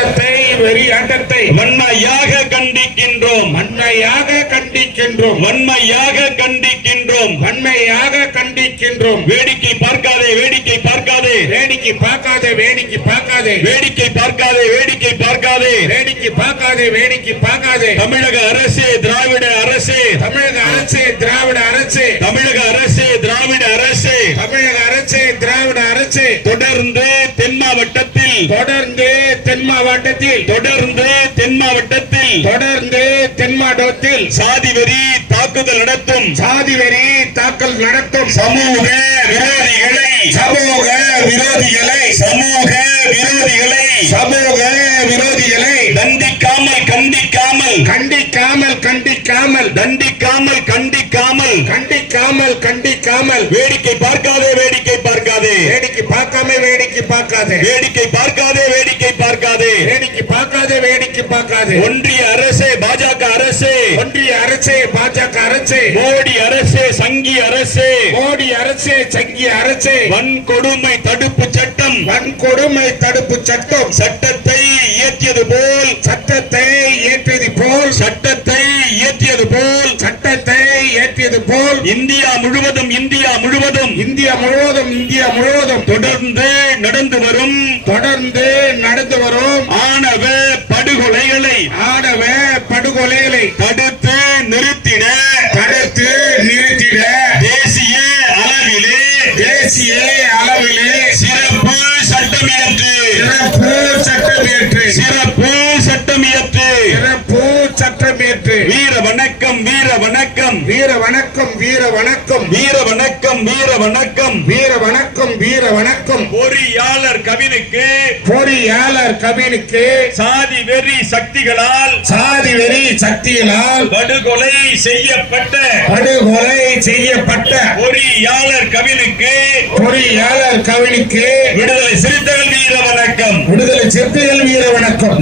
சட்டத்தை வெறியாட்டத்தை வன்மையாக கண்டிக்கின்றோம். வன்மையாக கண்டிக்கின்றோம். வன்மையாக கண்டிக்கின்றோம். வன்மையாக கண்டிக்கின்றோம். வேடிக்கை பார்க்காதே வேடிக்கை பார்க்காதே. வேடிக்கை பார்க்காதே வேடிக்கை பார்க்காதே. வேடிக்கை பார்க்காதே வேடிக்கை பார்க்காதே. வேடிக்கை பார்க்காதே வேடிக்கை பார்க்காதே. தமிழக அரசே திராவிட அரசே. தமிழக அரசு திராவிட அரசு. தமிழக அரசே திராவிட அரசே. தமிழக அரசு திராவிட அரசு. தென் மாவட்டத்தில் தொடர்ந்து தென் மாவட்டத்தில் தொடர்ந்து தென் மாவட்டத்தில் தொடர்ந்து தென் மாவட்டத்தில் சாதி வெறி தாக்குதல் நடத்தும் சாதி வெறி தாக்கல் நடத்தும் சமூக விரோதிகளை சமூக விரோதிகளை சமூக விரோதிகளை சமூக விரோதிகளை தண்டிக்காமல் கண்டிக்காமல் கண்டிக்காமல் கண்டிக்காமல் தண்டிக்காமல் கண்டிக்காமல் கண்டிக்காமல் கண்டிக்காமல் வேடிக்கை பார்க்காதே வேடிக்கை வேடிக்கை பார்க்காம வேடிக்கை பார்க்காதே. வேடிக்கை பார்க்காதே வேடிக்கை பார்க்காதே. வேடிக்கை பார்க்காதே வேடிக்கை பார்க்காதே. ஒன்றிய அரசே பாஜக அரசே. ஒன்றிய அரசு பாஜக அரசு. மோடி அரசே சங்கி அரசே. மோடி அரசு சங்கிய அரசு. வன்கொடுமை தடுப்பு சட்டம். வன்கொடுமை தடுப்பு சட்டம். சட்டத்தை இயற்றியது போல். சட்டத்தை ஏற்றியது போல். சட்டத்தை இயற்றியது போல். சட்டத்தை ஏற்றியது போல் இந்தியா முழுவதும் இந்தியா முழுவதும் இந்தியா முழுவதும் இந்தியா முழுவதும் தொடர்ந்து நடந்து வரும். தொடர்ந்து நடந்து வரும். ஆணவ படுகொலைகளை ஆணவ படுகொலைகளை தடுத்து நிறுத்திட தடுத்து நிறுத்திட தேசிய அளவிலே தேசிய அளவிலே சிறப்பு சட்டமியற்று. சிறப்பு சட்டமேற்று சிறப்பு சட்டமியற்று சிறப்பு சட்டமேற்று வீர வணக்கம் வீர வணக்கம் வீர வணக்கம் வீர வணக்கம் வீர வணக்கம் வீர வணக்கம் வீர வணக்கம் வீர வணக்கம் பொறியாளர் கவினுக்கு. பொறியாளர் கவினுக்கு. சாதி வெறி சக்திகளால். சாதி வெறி சக்தியினால் படுகொலை செய்யப்பட்ட. படுகொலை செய்யப்பட்ட. பொறியாளர் கவினுக்கு. பொறியாளர் கவினுக்கு. விடுதலை சிறுத்தைகள் வீர வணக்கம் விடுதலை சிறுத்தைகள் வீர வணக்கம்